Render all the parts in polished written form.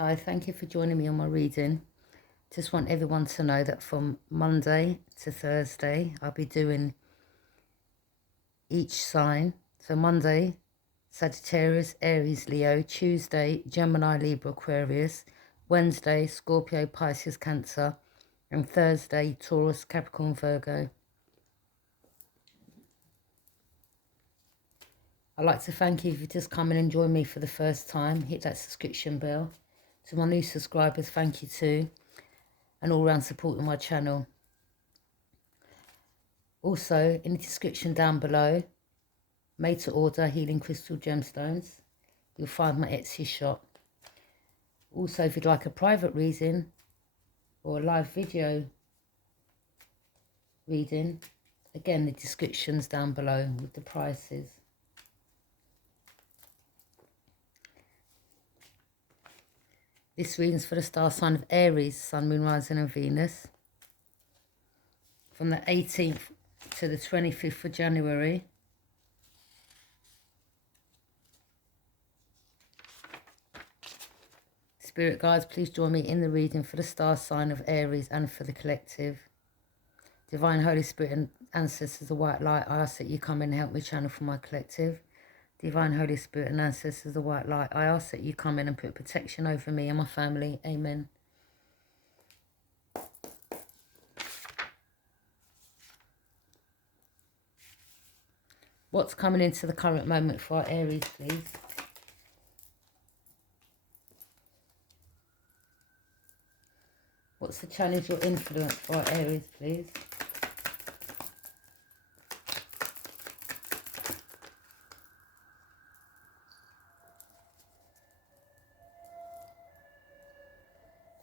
Hi, thank you for joining me on my reading. Just want everyone to know that from Monday to Thursday, I'll be doing each sign. So Monday, Sagittarius, Aries, Leo. Tuesday, Gemini, Libra, Aquarius. Wednesday, Scorpio, Pisces, Cancer. And Thursday, Taurus, Capricorn, Virgo. I'd like to thank you if you just come in and join me for the first time. Hit that subscription bell. To my new subscribers, thank you too. And all round supporting my channel. Also, in the description down below, made to order healing crystal gemstones. You'll find my Etsy shop. Also, if you'd like a private reading or a live video reading, again, the description's down below with the prices. This reading's for the star sign of Aries, Sun, Moon, Rising and Venus. From the 18th to the 25th of January. Spirit guides, please join me in the reading for the star sign of Aries and for the collective. Divine Holy Spirit and ancestors of white light, I ask that you come in and help me channel for my collective. Divine Holy Spirit and ancestors of white light, I ask that you come in and put protection over me and my family. Amen. What's coming into the current moment for our Aries, please? What's the challenge or influence for our Aries, please?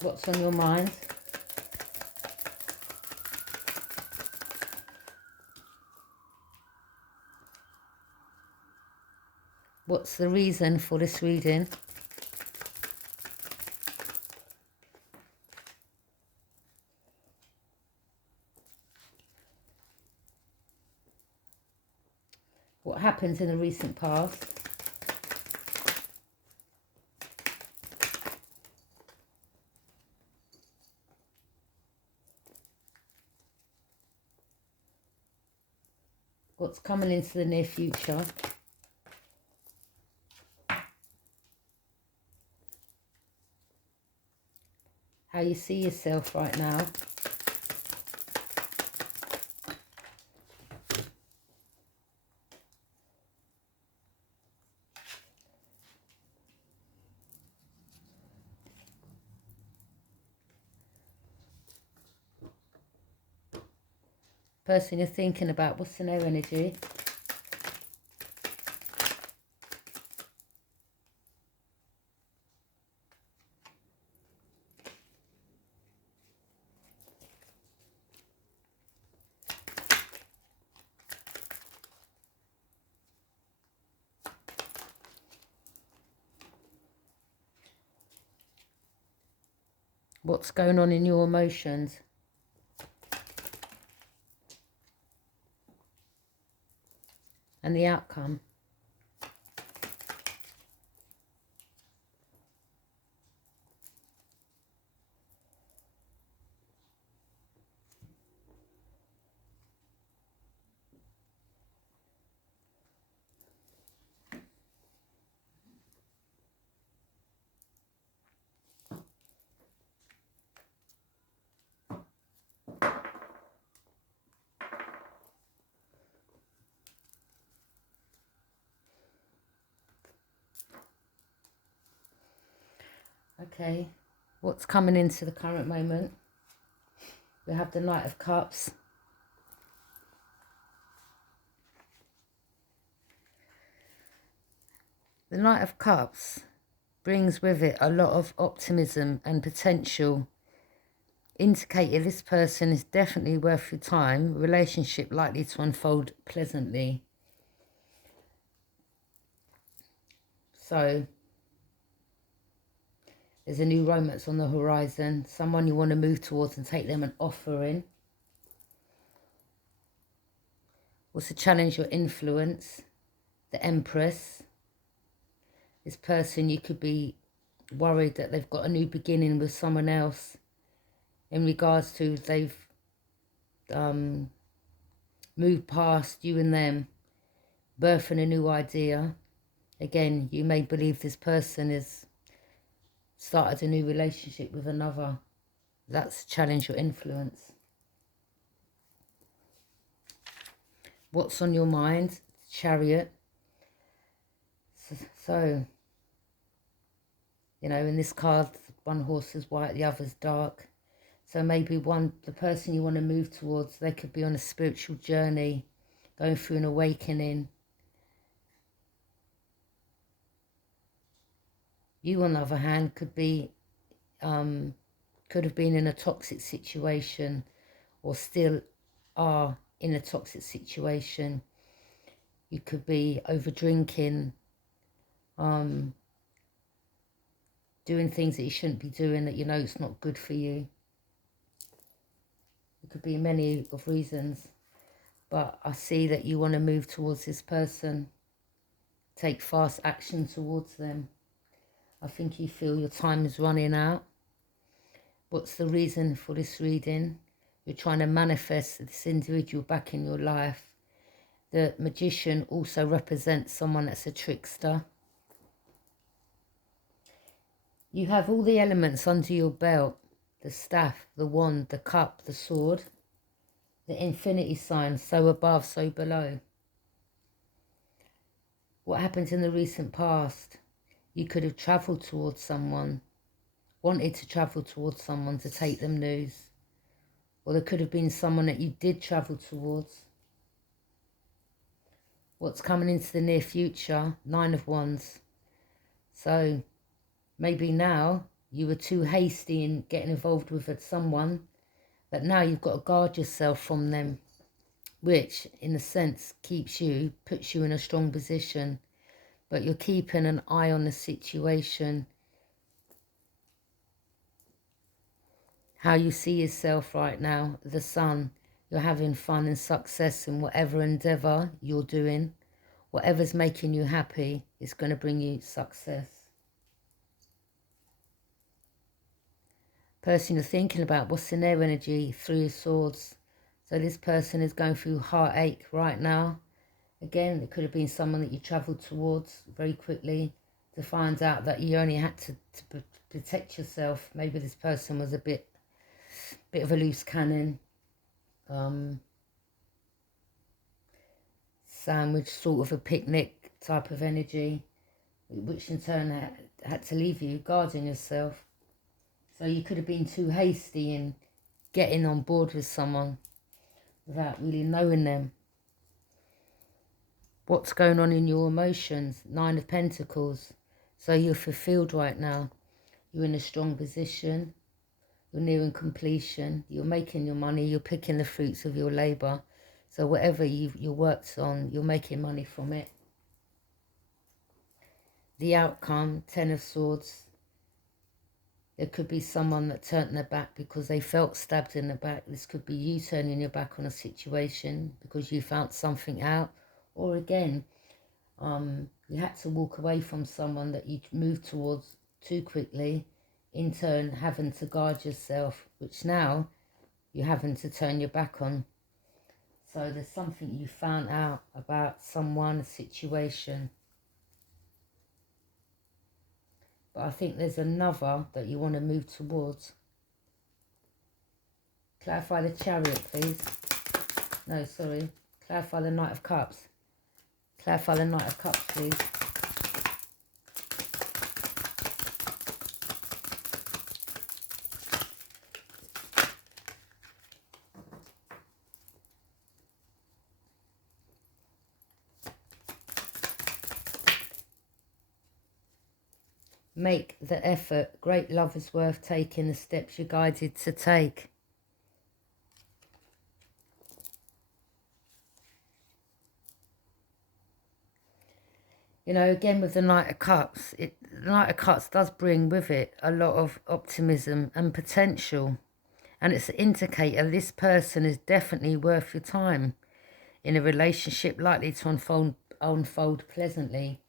What's on your mind? What's the reason for this reading? What happened in the recent past? What's coming into the near future? How you see yourself right now? Person you're thinking about, what's in their energy? What's going on in your emotions? And the outcome? Okay, what's coming into the current moment? We have the Knight of Cups. The Knight of Cups brings with it a lot of optimism and potential, indicating this person is definitely worth your time, relationship likely to unfold pleasantly. So, there's a new romance on the horizon, someone you want to move towards and take them an offer in. What's the challenge or influence? The Empress. This person you could be worried that they've got a new beginning with someone else, in regards to they've moved past you and them, birthing a new idea. Again, you may believe this person has started a new relationship with another. That's challenge your influence. What's on your mind? Chariot. So, you know, in this card, one horse is white, the other's dark. So maybe the person you want to move towards, they could be on a spiritual journey, going through an awakening. You, on the other hand, could have been in a toxic situation, or still are in a toxic situation. You could be over drinking, doing things that you shouldn't be doing, that you know it's not good for you. It could be many of reasons, but I see that you want to move towards this person, take fast action towards them. I think you feel your time is running out. What's the reason for this reading? You're trying to manifest this individual back in your life. The Magician also represents someone that's a trickster. You have all the elements under your belt. The staff, the wand, the cup, the sword. The infinity sign, so above, so below. What happened in the recent past? You could have travelled towards someone, wanted to travel towards someone to take them news. Or there could have been someone that you did travel towards. What's coming into the near future? 9 of Wands. So maybe now you were too hasty in getting involved with someone, that now you've got to guard yourself from them, which in a sense puts you in a strong position. But you're keeping an eye on the situation. How you see yourself right now, the Sun. You're having fun and success in whatever endeavour you're doing. Whatever's making you happy is going to bring you success. Person you're thinking about, what's in their energy? 3 of Swords. So this person is going through heartache right now. Again, it could have been someone that you travelled towards very quickly to find out that you only had to protect yourself. Maybe this person was a bit of a loose cannon. Sandwich, sort of a picnic type of energy, which in turn had to leave you guarding yourself. So you could have been too hasty in getting on board with someone without really knowing them. What's going on in your emotions? 9 of Pentacles. So you're fulfilled right now. You're in a strong position. You're nearing completion. You're making your money. You're picking the fruits of your labour. So whatever you worked on, you're making money from it. The outcome, 10 of Swords. There could be someone that turned their back because they felt stabbed in the back. This could be you turning your back on a situation because you found something out. Or again, you had to walk away from someone that you moved towards too quickly, in turn having to guard yourself, which now you're having to turn your back on. So there's something you found out about someone, a situation. But I think there's another that you want to move towards. Clarify the Chariot, please. No, sorry. Clarify the Knight of Cups. Clarify the Knight of Cups, please. Make the effort. Great love is worth taking the steps you're guided to take. You know, again with the Knight of Cups, the Knight of Cups does bring with it a lot of optimism and potential. And it's an indicator this person is definitely worth your time in a relationship likely to unfold pleasantly.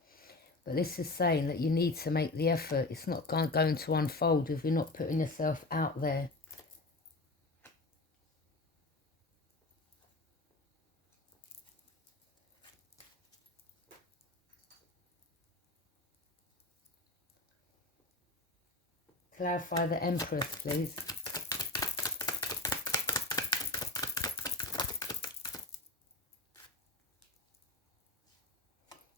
But this is saying that you need to make the effort. It's not going to unfold if you're not putting yourself out there. Clarify the Empress, please.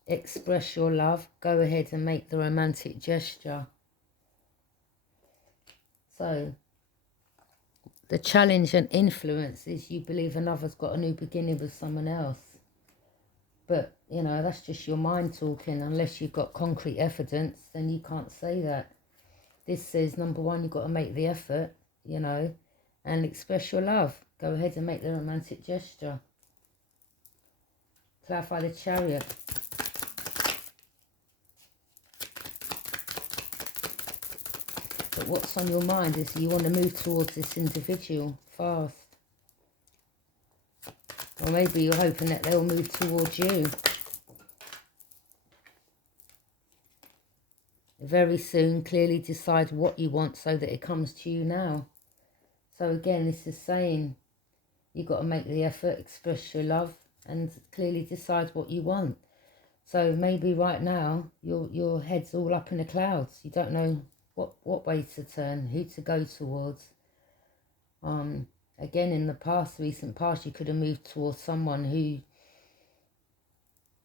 Express your love. Go ahead and make the romantic gesture. So, the challenge and influence is you believe another's got a new beginning with someone else. But, you know, that's just your mind talking. Unless you've got concrete evidence, then you can't say that. This says, number one, you've got to make the effort, you know, and express your love. Go ahead and make the romantic gesture. Clarify the Chariot. But what's on your mind is you want to move towards this individual fast. Or maybe you're hoping that they'll move towards you. Very soon, clearly decide what you want so that it comes to you now. So again, this is saying you've got to make the effort, express your love, and clearly decide what you want. So maybe right now, your head's all up in the clouds. You don't know what way to turn, who to go towards. Again, in the past, recent past, you could have moved towards someone who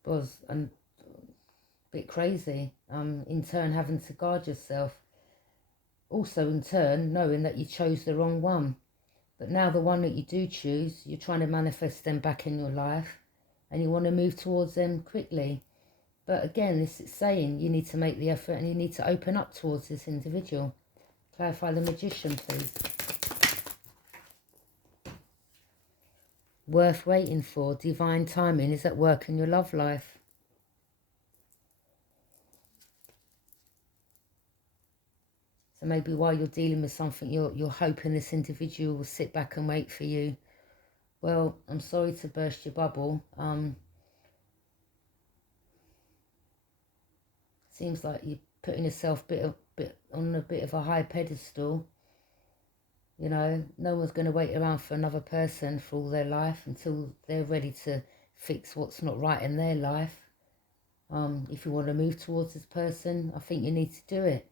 was a bit crazy. In turn, having to guard yourself. Also, in turn, knowing that you chose the wrong one. But now the one that you do choose, you're trying to manifest them back in your life. And you want to move towards them quickly. But again, this is saying you need to make the effort and you need to open up towards this individual. Clarify the Magician, please. Worth waiting for. Divine timing is at work in your love life. So maybe while you're dealing with something, you're hoping this individual will sit back and wait for you. Well, I'm sorry to burst your bubble. Seems like you're putting yourself on a bit of a high pedestal. You know, no one's going to wait around for another person for all their life until they're ready to fix what's not right in their life. If you want to move towards this person, I think you need to do it.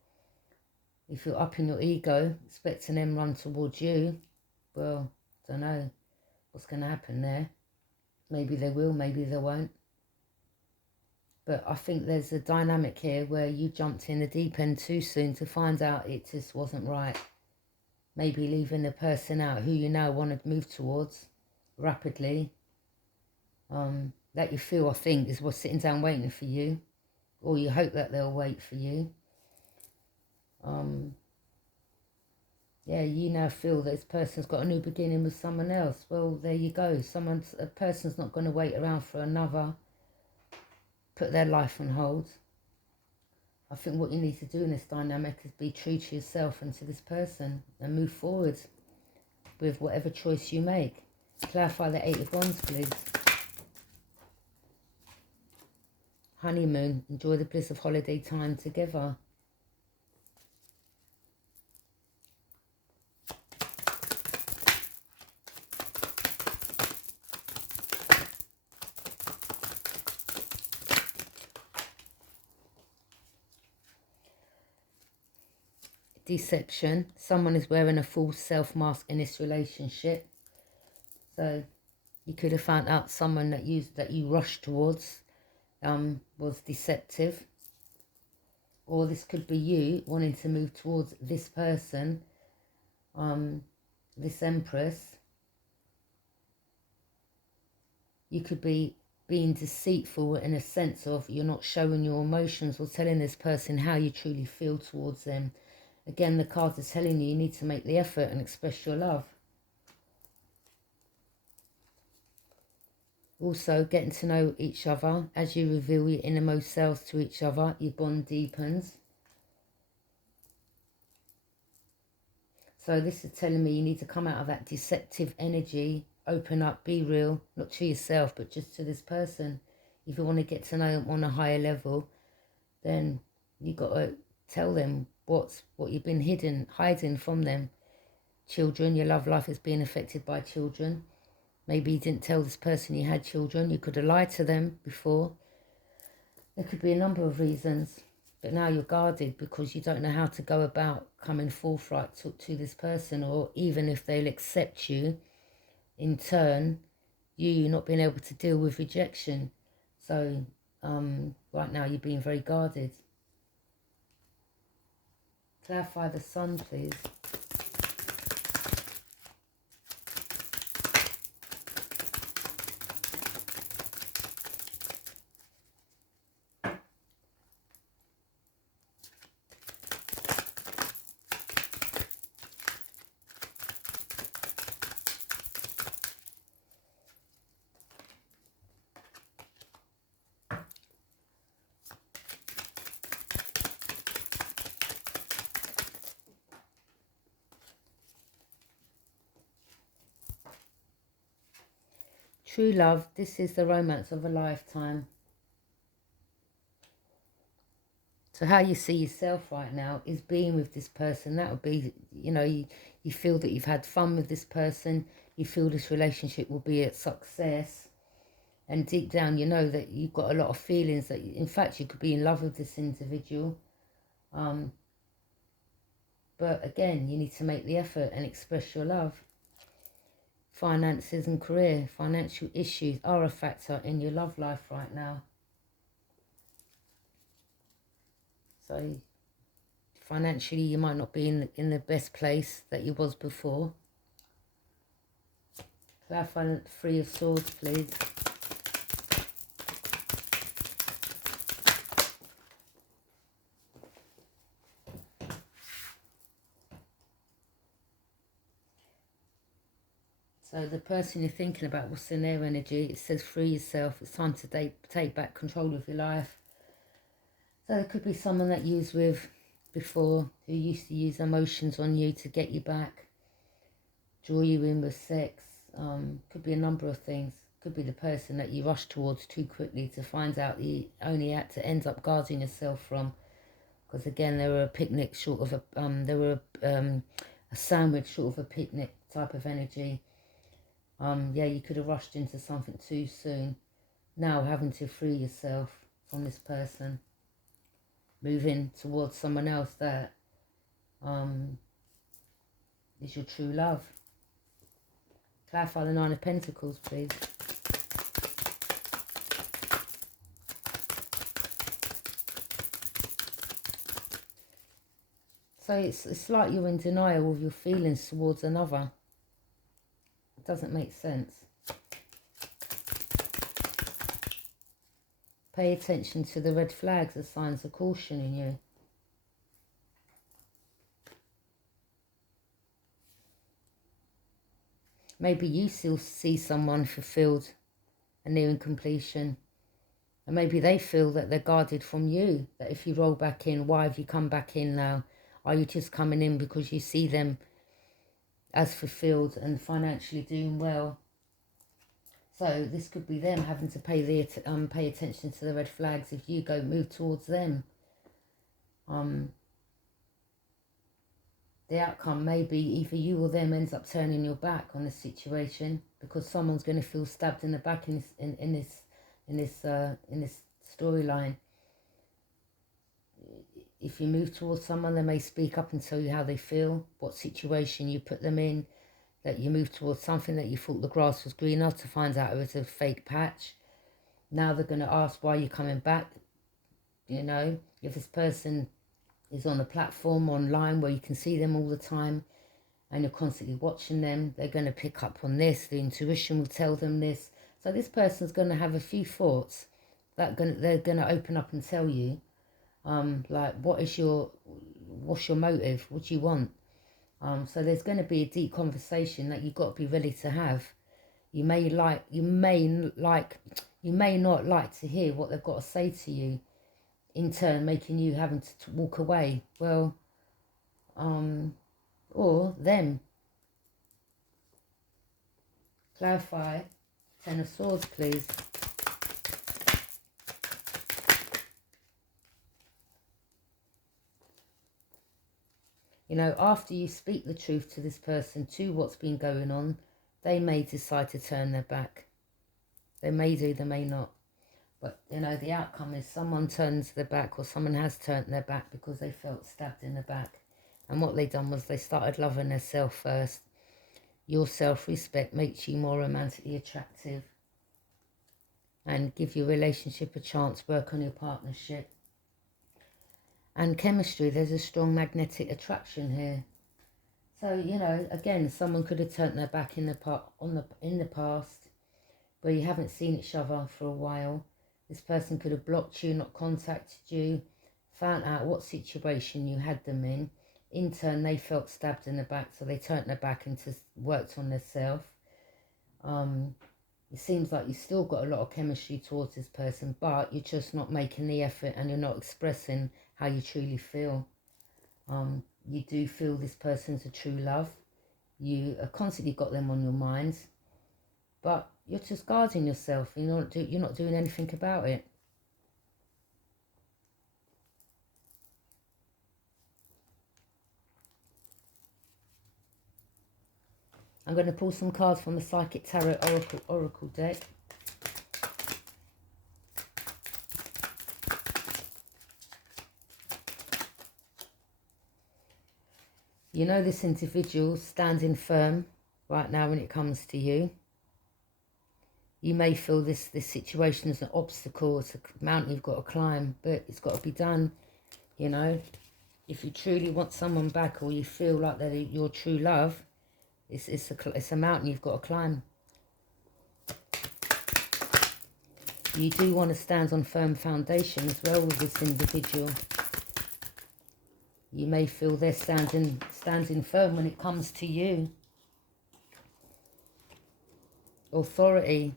If you're up in your ego, expecting them run towards you, well, I don't know what's going to happen there. Maybe they will, maybe they won't. But I think there's a dynamic here where you jumped in the deep end too soon to find out it just wasn't right. Maybe leaving the person out who you now want to move towards rapidly. That you feel, I think, is what's sitting down waiting for you. Or you hope that they'll wait for you. Yeah, you now feel that this person's got a new beginning with someone else. Well, there you go. A person's not going to wait around for another. Put their life on hold. I think what you need to do in this dynamic is be true to yourself and to this person and move forward with whatever choice you make. Clarify the Eight of Wands, please. Honeymoon. Enjoy the bliss of holiday time together. Deception. Someone is wearing a false self mask in this relationship. So you could have found out someone that you rushed towards was deceptive. Or this could be you wanting to move towards this person, this Empress. You could be being deceitful in a sense of you're not showing your emotions or telling this person how you truly feel towards them. Again, the cards are telling you need to make the effort and express your love. Also, getting to know each other. As you reveal your innermost selves to each other, your bond deepens. So this is telling me you need to come out of that deceptive energy, open up, be real, not to yourself, but just to this person. If you want to get to know them on a higher level, then you got to tell them what you've been hiding from them. Children, your love life is being affected by children. Maybe you didn't tell this person you had children. You could have lied to them before. There could be a number of reasons. But now you're guarded because you don't know how to go about coming forthright to this person, or even if they'll accept you, in turn, you not being able to deal with rejection. So right now you're being very guarded. Clarify the sun, please. True love, this is the romance of a lifetime. So how you see yourself right now is being with this person. That would be, you know, you feel that you've had fun with this person. You feel this relationship will be a success. And deep down, you know that you've got a lot of feelings that, in fact, you could be in love with this individual. But again, you need to make the effort and express your love. Finances and career, financial issues are a factor in your love life right now. So financially, you might not be in the best place that you was before. Clarify the Three of Swords, please. So the person you're thinking about, what's in their energy? It says free yourself. It's time to take back control of your life. So there could be someone that you was with before who used to use emotions on you to get you back, draw you in with sex. Could be a number of things. Could be the person that you rushed towards too quickly to find out you only had to end up guarding yourself from. Because again, they were a picnic short of a they were a sandwich short of a picnic type of energy. Yeah, you could have rushed into something too soon. Now having to free yourself from this person, moving towards someone else that is your true love. Clarify the Nine of Pentacles, please. So it's like you're in denial of your feelings towards another. It doesn't make sense. Pay attention to the red flags as signs of caution in you. Maybe you still see someone fulfilled and nearing completion. And maybe they feel that they're guarded from you. That if you roll back in, why have you come back in now? Are you just coming in because you see them as fulfilled and financially doing well? So this could be them having to pay attention to the red flags if you move towards them. The outcome may be either you or them ends up turning your back on the situation because someone's going to feel stabbed in the back in this storyline. If you move towards someone, they may speak up and tell you how they feel, what situation you put them in, that you move towards something that you thought the grass was greener to find out it was a fake patch. Now they're going to ask why you're coming back. You know, if this person is on a platform online where you can see them all the time and you're constantly watching them, they're going to pick up on this. The intuition will tell them this. So this person's going to have a few thoughts that they're going to open up and tell you, like, what's your motive? What do you want? So there's going to be a deep conversation that you've got to be ready to have. You may not like to hear what they've got to say to you, in turn making you having to walk away. Well, or them. Clarify Ten of Swords, please. You know, after you speak the truth to this person, to what's been going on, they may decide to turn their back. They may do, they may not. But, you know, the outcome is someone turns their back, or someone has turned their back because they felt stabbed in the back. And what they done was they started loving themselves first. Your self-respect makes you more romantically attractive and give your relationship a chance, work on your partnership. And chemistry, there's a strong magnetic attraction here. So, you know, again, someone could have turned their back in the past, where you haven't seen each other for a while. This person could have blocked you, not contacted you, found out what situation you had them in. In turn, they felt stabbed in the back, so they turned their back and just worked on themselves. It seems like you've still got a lot of chemistry towards this person, but you're just not making the effort and you're not expressing how you truly feel. You do feel this person's a true love. You have constantly got them on your mind, but you're just guarding yourself. You're not doing anything about it. I'm going to pull some cards from the Psychic Tarot Oracle deck. You know this individual standing firm right now when it comes to you. You may feel this situation is an obstacle, it's a mountain you've got to climb, but it's got to be done, you know. If you truly want someone back, or you feel like they're your true love, it's a mountain you've got to climb. You do want to stand on firm foundation as well with this individual. You may feel they're standing firm when it comes to you. Authority.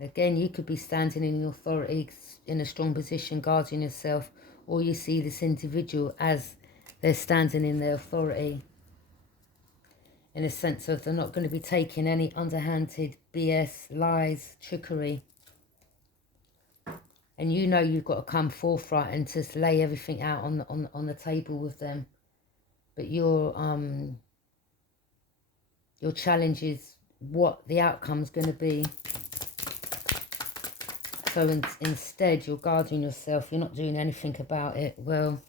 Again, you could be standing in your authority, in a strong position, guarding yourself, or you see this individual as they're standing in their authority, in a sense of they're not going to be taking any underhanded BS, lies, trickery. And you know you've got to come forthright and just lay everything out on the table with them. But your challenge is what the outcome's going to be. So instead, you're guarding yourself. You're not doing anything about it. Well,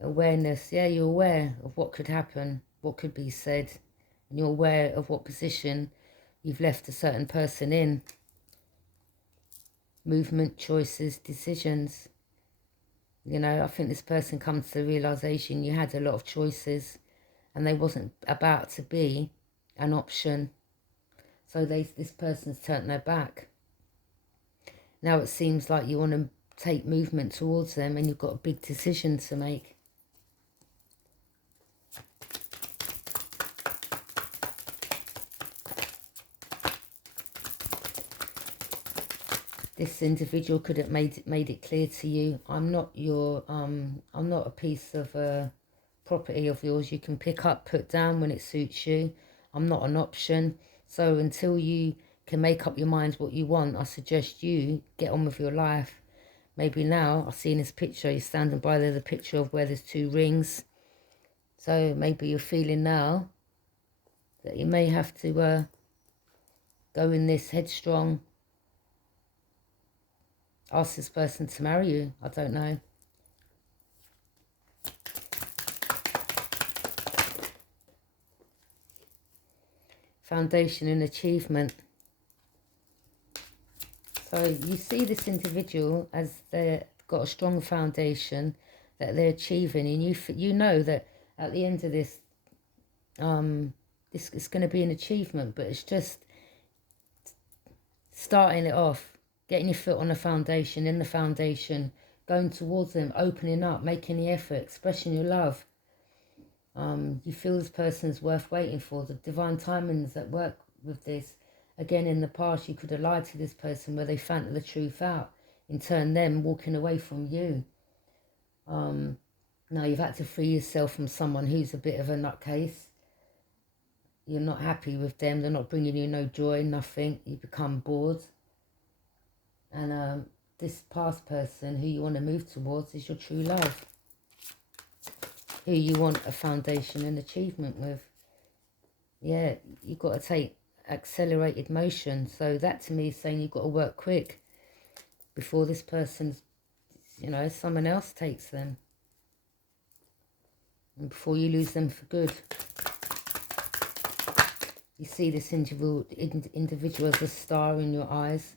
awareness. Yeah, you're aware of what could happen, what could be said. And you're aware of what position you've left a certain person in. Movement, choices, decisions. You know, I think this person comes to the realisation you had a lot of choices and they wasn't about to be an option. So this person's turned their back. Now it seems like you want to take movement towards them and you've got a big decision to make. This individual could have made it clear to you, I'm not a piece of property of yours you can pick up, put down when it suits you. I'm not an option. So until you can make up your mind what you want, I suggest you get on with your life. Maybe now, I see in this picture, you're standing by there, the picture of where there's 2 rings. So maybe you're feeling now that you may have to go in this headstrong. Ask this person to marry you. I don't know. Foundation and achievement. So you see this individual as they've got a strong foundation that they're achieving, and you know that at the end of this, this is going to be an achievement, but it's just starting it off. Getting your foot on the foundation, in the foundation, going towards them, opening up, making the effort, expressing your love. You feel this person's worth waiting for. The divine timings that work with this. Again, in the past, you could have lied to this person where they found the truth out. In turn, them walking away from you. Now you've had to free yourself from someone who's a bit of a nutcase. You're not happy with them. They're not bringing you no joy, nothing. You become bored. And this past person who you want to move towards is your true love. who you want a foundation and achievement with. Yeah, you've got to take accelerated motion. So that to me is saying you've got to work quick before this person's, you know, someone else takes them. And before you lose them for good. You see this individual as a star in your eyes.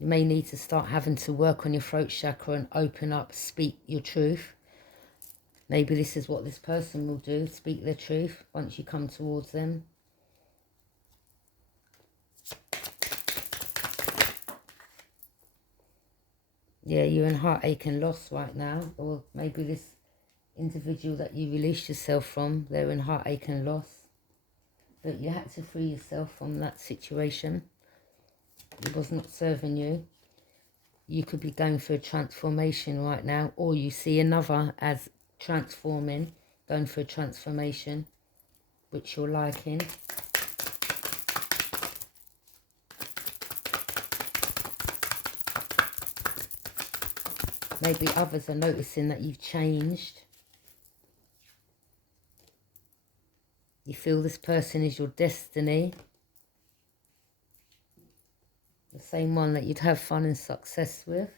You may need to start having to work on your throat chakra and open up, speak your truth. Maybe this is what this person will do, speak their truth once you come towards them. Yeah, you're in heartache and loss right now. Or maybe this individual that you released yourself from, they're in heartache and loss. But you had to free yourself from that situation. It was not serving you. You could be going through a transformation right now, or you see another as transforming, going through a transformation, which you're liking. Maybe others are noticing that you've changed. You feel this person is your destiny. The same one that you'd have fun and success with.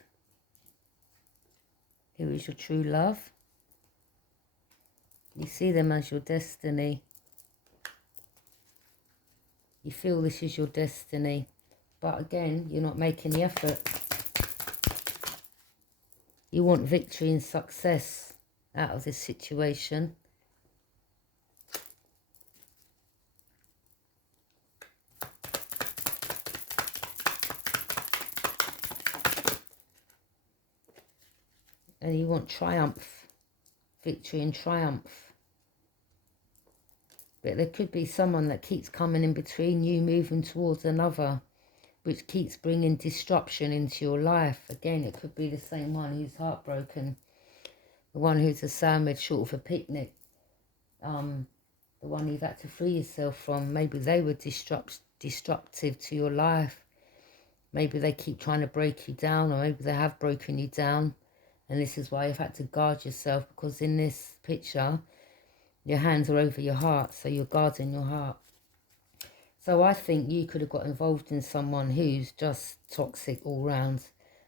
Who is your true love? You see them as your destiny. You feel this is your destiny. But again, you're not making the effort. You want victory and success out of this situation. And you want triumph, victory and triumph. But there could be someone that keeps coming in between you moving towards another, which keeps bringing disruption into your life. Again, it could be the same one who's heartbroken, the one who's a sandwich short of a picnic, the one you've had to free yourself from. Maybe they were destructive to your life. Maybe they keep trying to break you down, or maybe they have broken you down. And this is why you've had to guard yourself, because in this picture, your hands are over your heart, so you're guarding your heart. So I think you could have got involved in someone who's just toxic all round,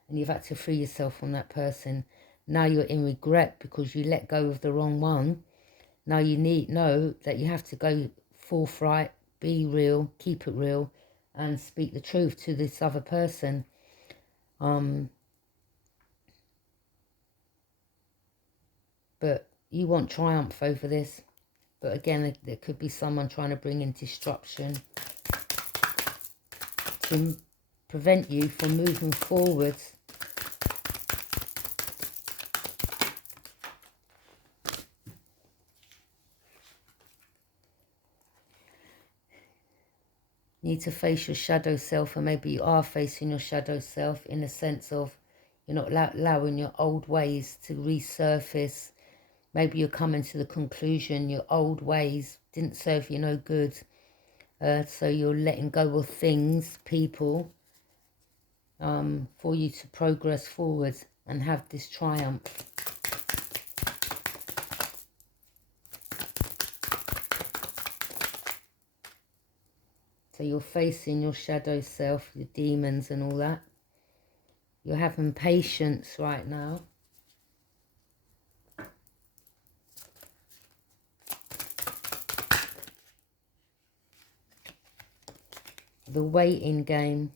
and you've had to free yourself from that person. Now you're in regret because you let go of the wrong one. Now you know that you have to go forthright, be real, keep it real, and speak the truth to this other person. But you want triumph over this. But again, there could be someone trying to bring in disruption to prevent you from moving forward. You need to face your shadow self, and maybe you are facing your shadow self in the sense of you're not allowing your old ways to resurface. Maybe you're coming to the conclusion your old ways didn't serve you no good. So you're letting go of things, people, for you to progress forward and have this triumph. So you're facing your shadow self, your demons and all that. You're having patience right now. The waiting game.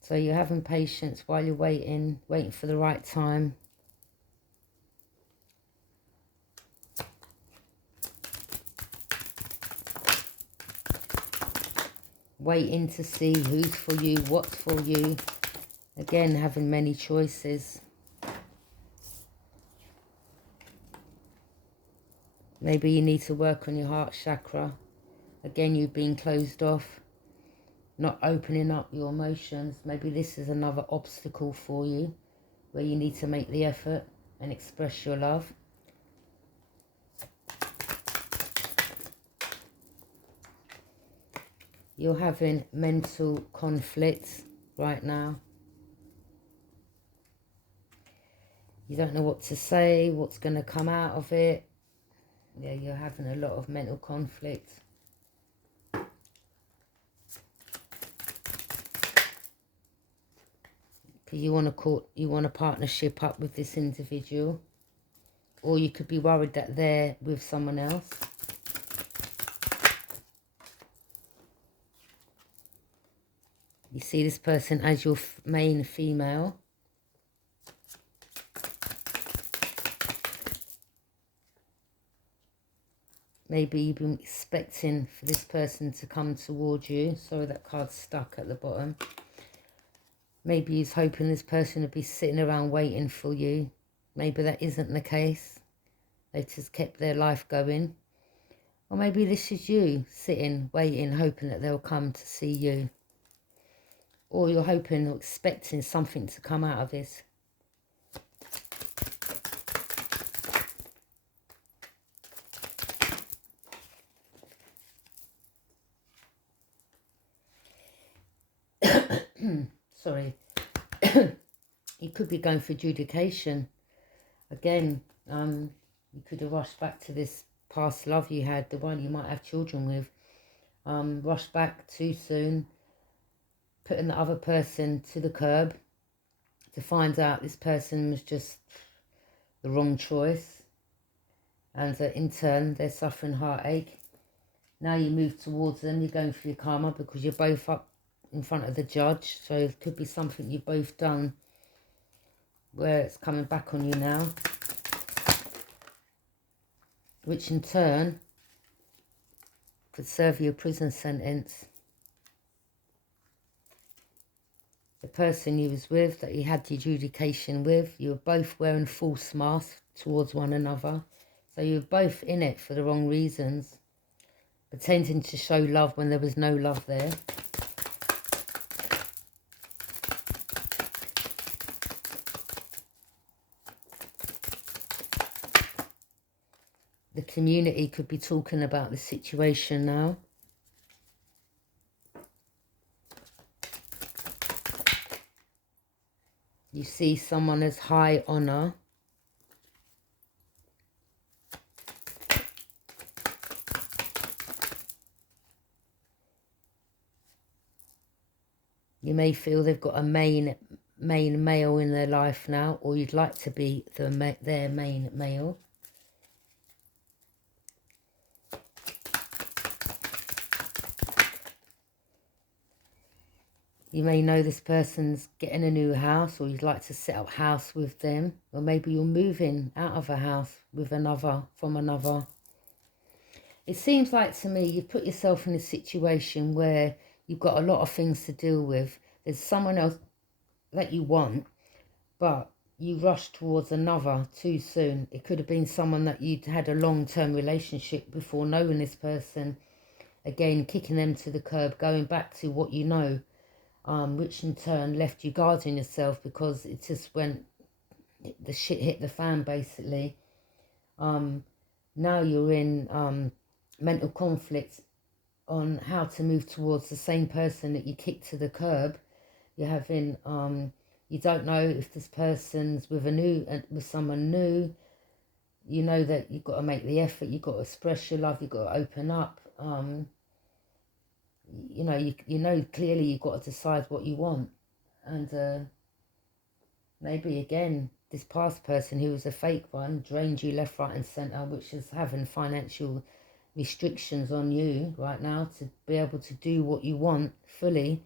So you're having patience while you're waiting for the right time. Waiting to see who's for you, what's for you. Again, having many choices. Maybe you need to work on your heart chakra. Again, you've been closed off, not opening up your emotions. Maybe this is another obstacle for you, where you need to make the effort and express your love. You're having mental conflicts right now. You don't know what to say, what's going to come out of it. Yeah, you're having a lot of mental conflict. You want a partnership up with this individual, or you could be worried that they're with someone else. You see this person as your main female. Maybe you've been expecting for this person to come towards you. Sorry, that card's stuck at the bottom. Maybe he's hoping this person would be sitting around waiting for you. Maybe that isn't the case. They've just kept their life going. Or maybe this is you sitting, waiting, hoping that they'll come to see you. Or you're hoping or expecting something to come out of this. Sorry. You could be going for adjudication. Again, you could have rushed back to this past love you had, the one you might have children with. Rushed back too soon, putting the other person to the curb to find out this person was just the wrong choice. And in turn, they're suffering heartache. Now you move towards them, you're going for your karma because you're both up in front of the judge. So it could be something you've both done where it's coming back on you now, which in turn could serve you a prison sentence. The person you was with, that you had the adjudication with, you were both wearing false masks towards one another. So you were both in it for the wrong reasons, pretending to show love when there was no love there. The community could be talking about the situation now. You see someone as high honor. You may feel they've got a main male in their life now, or you'd like to be their main male. You may know this person's getting a new house, or you'd like to set up house with them. Or maybe you're moving out of a house with another, from another. It seems like to me you've put yourself in a situation where you've got a lot of things to deal with. There's someone else that you want, but you rush towards another too soon. It could have been someone that you'd had a long-term relationship before knowing this person. Again, kicking them to the curb, going back to what you know. Which in turn left you guarding yourself because it just went, the shit hit the fan basically. Now you're in mental conflict on how to move towards the same person that you kicked to the curb. You're having, you don't know if this person's with with someone new. You know that you've got to make the effort, you've got to express your love, you've got to open up. You know clearly you've got to decide what you want. And maybe again, this past person who was a fake one drained you left, right and centre, which is having financial restrictions on you right now to be able to do what you want fully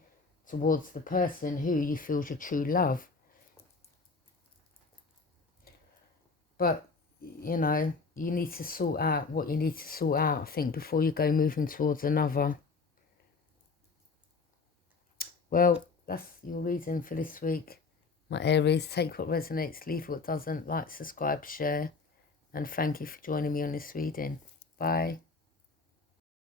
towards the person who you feel is your true love. But, you know, you need to sort out what you need to sort out, I think, before you go moving towards another. Well, that's your reading for this week, my Aries. Take what resonates, leave what doesn't. Like, subscribe, share, and thank you for joining me on this reading. Bye.